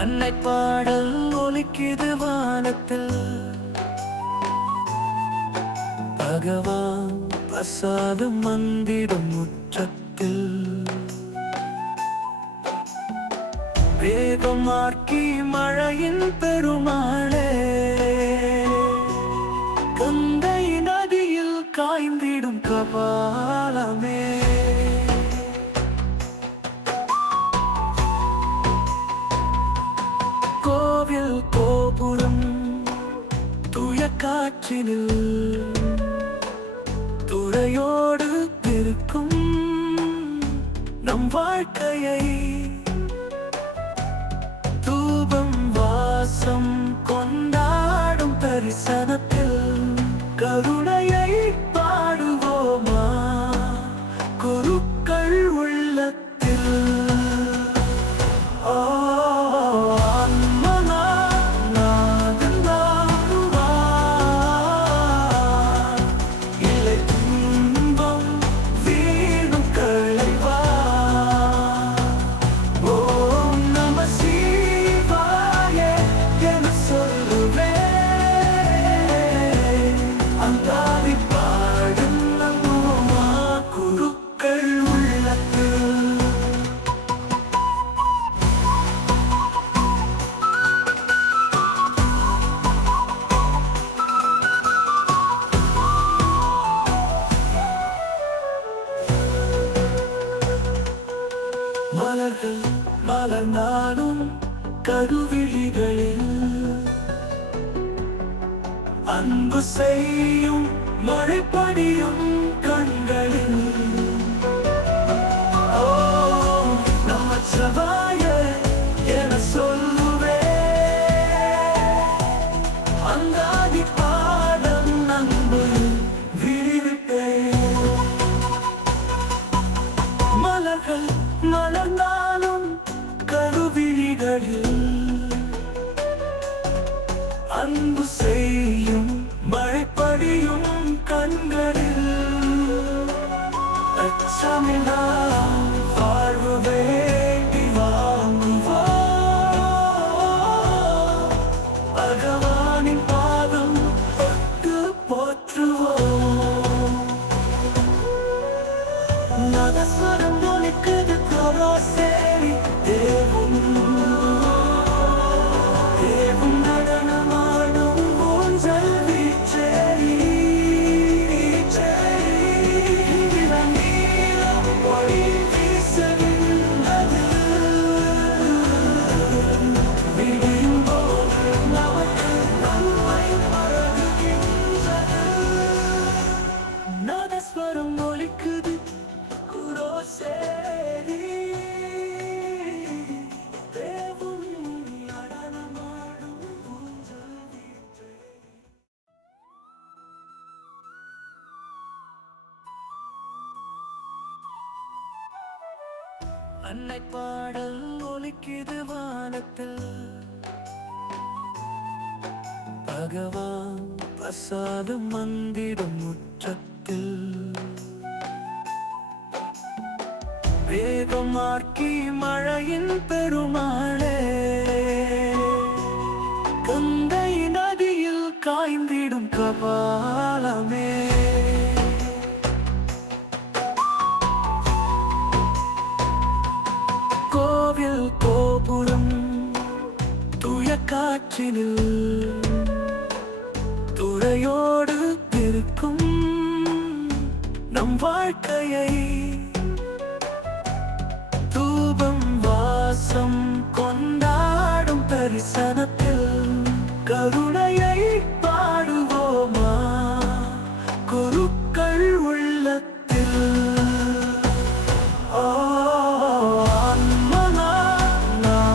அன்னை பாடல் ஒலிக்குது வானத்தில். பகவான் பிரசாதம் மந்திடும் முற்றத்தில். வேகமாக்கி காற்றினில் துறையோடு இருக்கும் நம் வாழ்க்கையை தூபம் வாசம் கொண்டாடும் தரிசனத்தில் கரு கருவிழிகளில் அன்பு செய்யும் மழைப்படியும் கண்களில். ஓ நமச்சிவாய என சொல்லுவே அங்காதி பாடம் அன்பு விரிவிப்பேன் மலர்கள் மலர்ந்தாலும் கருவிழிகளில் அன்பு செய்யும் அன்னை பாடல் ஒலிக்குது வானத்தில். பகவான் பிரசாதம் மந்திடும் முற்றத்தில். வேகமாக்கி மழையின் பெருமாளே கங்கை நதியில் காய்ந்திடும் கபாலமே. காற்றினில் துறையோடு இருக்கும் நம் வாழ்க்கையை